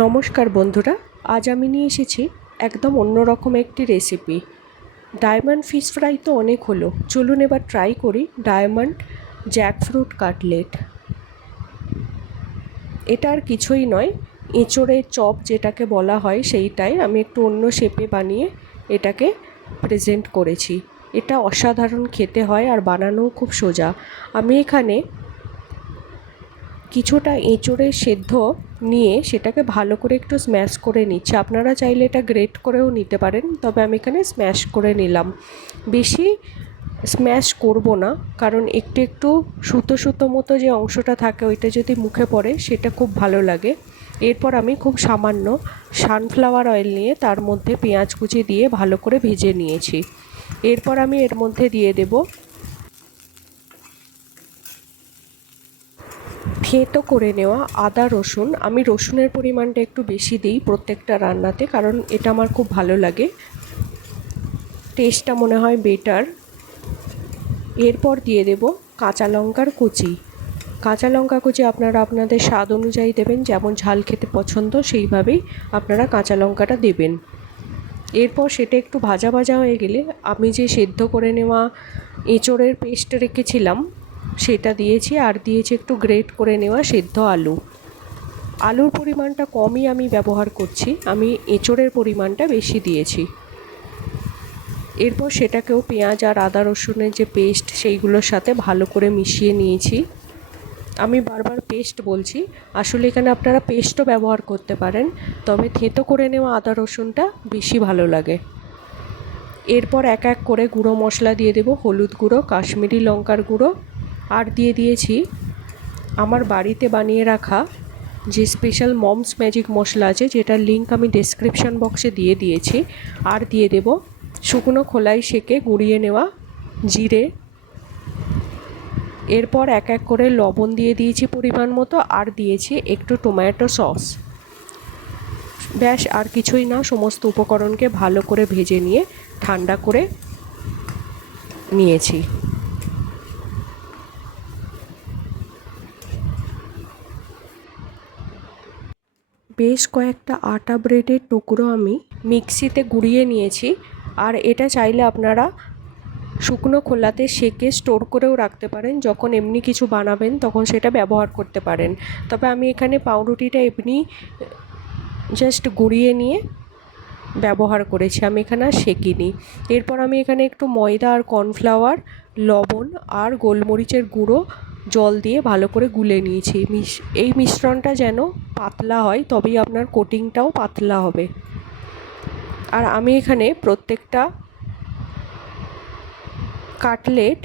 নমস্কার বন্ধুরা, আজ আমি নিয়ে এসেছি একদম অন্যরকম একটি রেসিপি। ডায়মন্ড ফিশ ফ্রাই তো অনেক হলো, চলুন এবার ট্রাই করি ডায়মন্ড জ্যাকফ্রুট কাটলেট। এটা আর কিছুই নয়, এঁচোড়ের চপ যেটাকে বলা হয় সেইটাই আমি একটু অন্য শেপে বানিয়ে এটাকে প্রেজেন্ট করেছি। এটা অসাধারণ খেতে হয় আর বানানোও খুব সোজা। আমি এখানে কিছুটা এঁচোড়ের সেদ্ধ নিয়ে সেটাকে ভালো করে একটু স্ম্যাশ করে নিচ্ছি। আপনারা চাইলে এটা গ্রেট করেও নিতে পারেন, তবে আমি এখানে স্ম্যাশ করে নিলাম। বেশি স্ম্যাশ করব না, কারণ একটু একটু সুতো সুতো মতো যে অংশটা থাকে ওইটা যদি মুখে পড়ে সেটা খুব ভালো লাগে। এরপর আমি খুব সামান্য সানফ্লাওয়ার অয়েল নিয়ে তার মধ্যে পেঁয়াজ কুচি দিয়ে ভালো করে ভেজে নিয়েছি। এরপর আমি এর মধ্যে দিয়ে দেব থেঁতো করে নেওয়া আদা রসুন। আমি রসুনের পরিমাণটা একটু বেশি দিই প্রত্যেকটা রান্নাতে, কারণ এটা আমার খুব ভালো লাগে, টেস্টটা মনে হয় বেটার। এরপর দিয়ে দেব কাঁচা লঙ্কার কুচি। কাঁচা লঙ্কা কুচি আপনারা আপনাদের স্বাদ অনুযায়ী দেবেন, যেমন ঝাল খেতে পছন্দ সেইভাবেই আপনারা কাঁচা লঙ্কাটা দেবেন। এরপর সেটা একটু ভাজা ভাজা হয়ে গেলে আমি যে সেদ্ধ করে নেওয়া এঁচোড়ের পেস্ট রেখেছিলাম সেটা দিয়েছি, আর দিয়েছি একটু গ্রেট করে নেওয়া সেদ্ধ আলু। আলুর পরিমাণটা কমই আমি ব্যবহার করছি, আমি এঁচোড়ের পরিমাণটা বেশি দিয়েছি। এরপর সেটাকেও পেঁয়াজ আর আদা রসুনের যে পেস্ট সেইগুলোর সাথে ভালো করে মিশিয়ে নিয়েছি। আমি বারবার পেস্ট বলছি, আসলে এখানে আপনারা পেস্টও ব্যবহার করতে পারেন, তবে থেঁতো করে নেওয়া আদা রসুনটা বেশি ভালো লাগে। এরপর এক এক করে গুঁড়ো মশলা দিয়ে দেব, হলুদ গুঁড়ো, কাশ্মীরি লঙ্কার গুঁড়ো, আর দিয়ে দিয়েছি আমার বাড়িতে বানিয়ে রাখা যে স্পেশাল মমস ম্যাজিক মশলা আছে, যেটার লিঙ্ক আমি ডেসক্রিপশান বক্সে দিয়ে দিয়েছি। আর দিয়ে দেব শুকনো খোলায় সেকে গুঁড়িয়ে নেওয়া জিরে। এরপর এক এক করে লবণ দিয়ে দিয়েছি পরিমাণ মতো, আর দিয়েছি একটু টমেটো সস। ব্যাস, আর কিছুই না, সমস্ত উপকরণকে ভালো করে ভেজে নিয়ে ঠান্ডা করে নিয়েছি। বেশ কয়েকটা আটা ব্রেডের টুকরো আমি মিক্সিতে গুঁড়িয়ে নিয়েছি, আর এটা চাইলে আপনারা শুকনো খোলাতে সেকে স্টোর করেও রাখতে পারেন, যখন এমনি কিছু বানাবেন তখন সেটা ব্যবহার করতে পারেন। তবে আমি এখানে পাউরুটিটা এমনি জাস্ট গুঁড়িয়ে নিয়ে ব্যবহার করেছি, আমি এখানে আর সেকিনি। এরপর আমি এখানে একটু ময়দা আর কর্নফ্লাওয়ার, লবণ আর গোলমরিচের গুঁড়ো জল দিয়ে ভালো করে গুলে নিয়েছি। এই মিশ্রণটা যেন পাতলা হয়, তবেই আপনার কোটিংটাও পাতলা হবে। আর আমি এখানে প্রত্যেকটা কাটলেট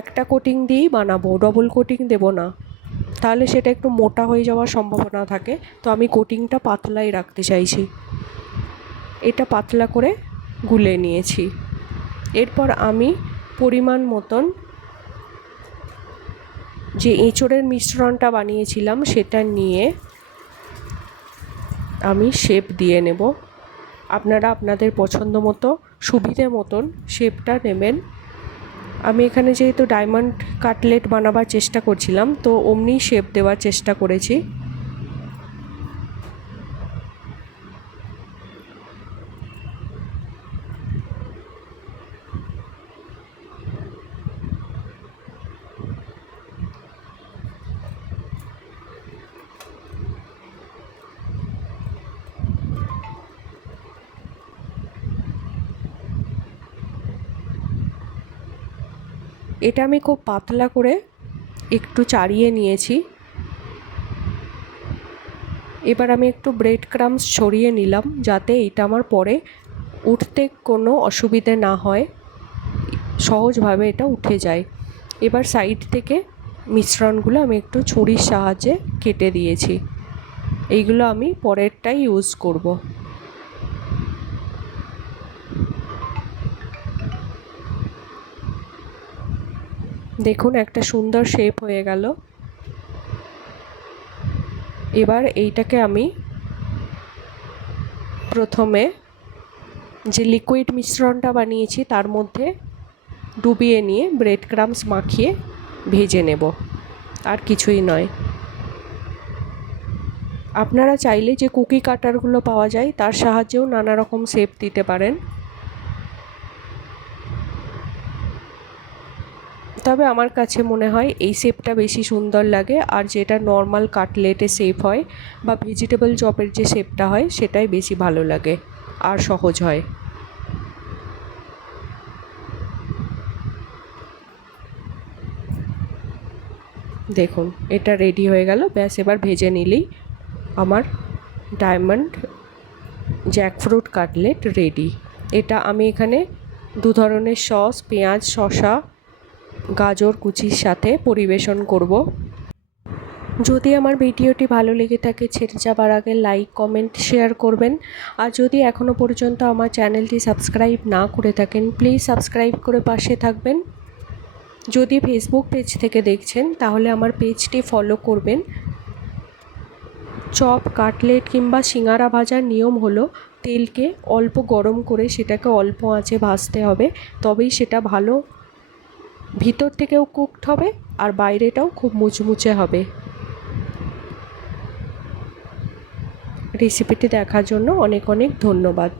একটা কোটিং দিয়েই বানাবো, ডবল কোটিং দেব না, তাহলে সেটা একটু মোটা হয়ে যাওয়ার সম্ভাবনা থাকে। তো আমি কোটিংটা পাতলাই রাখতে চাইছি। এটা পাতলা করে গুলে নিয়েছি। এরপর আমি পরিমাণ মতন যে এঁচোড়ের মিশ্রণটা বানিয়েছিলাম সেটা নিয়ে আমি শেপ দিয়ে নেব। আপনারা আপনাদের পছন্দ মতো সুবিধে মতন শেপটা নেবেন। আমি এখানে যেহেতু ডায়মন্ড কাটলেট বানাবার চেষ্টা করছিলাম, তো অমনি শেপ দেওয়ার চেষ্টা করেছি। এটা আমি খুব পাতলা করে একটু চাড়িয়ে নিয়েছি। এবার আমি একটু ব্রেড ক্রাম্বস ছড়িয়ে নিলাম, যাতে এটা আমার পরে উঠতে কোনো অসুবিধে না হয়, সহজভাবে এটা উঠে যায়। এবার সাইড থেকে মিশ্রণগুলো আমি একটু ছুরির সাহায্যে কেটে দিয়েছি। এইগুলো আমি পরেরটাই ইউজ করব। দেখুন একটা সুন্দর শেপ হয়ে গেল। এবার এইটাকে আমি প্রথমে যে লিকুইড মিশ্রণটা বানিয়েছি তার মধ্যে ডুবিয়ে নিয়ে ব্রেড ক্রাম্বস মাখিয়ে ভেজে নেব, আর কিছুই নয়। আপনারা চাইলে যে কুকি কাটারগুলো পাওয়া যায় তার সাহায্যেও নানা রকম শেপ দিতে পারেন। তবে আমার কাছে মনে হয় এই শেপটা বেশি সুন্দর লাগে, আর যেটা নর্মাল কাটলেটের শেপ হয় বা ভেজিটেবল চপের যে শেপটা হয় সেটাই বেশি ভালো লাগে আর সহজ হয়। দেখুন এটা রেডি হয়ে গেল, ব্যাস এবার ভেজে নিলেই আমার ডায়মন্ড জ্যাকফ্রুট কাটলেট রেডি। এটা আমি এখানে 2 ধরনের সস, পেঁয়াজ, শসা, গাজর কুচির সাথে পরিবেশন করব। যদি আমার ভিডিওটি ভালো লেগে থাকে ছেড়ে যাবার আগে লাইক, কমেন্ট, শেয়ার করবেন। আর যদি এখনও পর্যন্ত আমার চ্যানেলটি সাবস্ক্রাইব না করে থাকেন প্লিজ সাবস্ক্রাইব করে পাশে থাকবেন। যদি ফেসবুক পেজ থেকে দেখছেন তাহলে আমার পেজটি ফলো করবেন। চপ, কাটলেট কিংবা সিঙ্গারা ভাজার নিয়ম হলো তেলকে অল্প গরম করে সেটাকে অল্প আঁচে ভাজতে হবে, তবেই সেটা ভালো ভিতর থেকেও কুকড হবে আর বাইরেটাও খুব মুচমুচে হবে। রেসিপিটি দেখার জন্য অনেক অনেক ধন্যবাদ।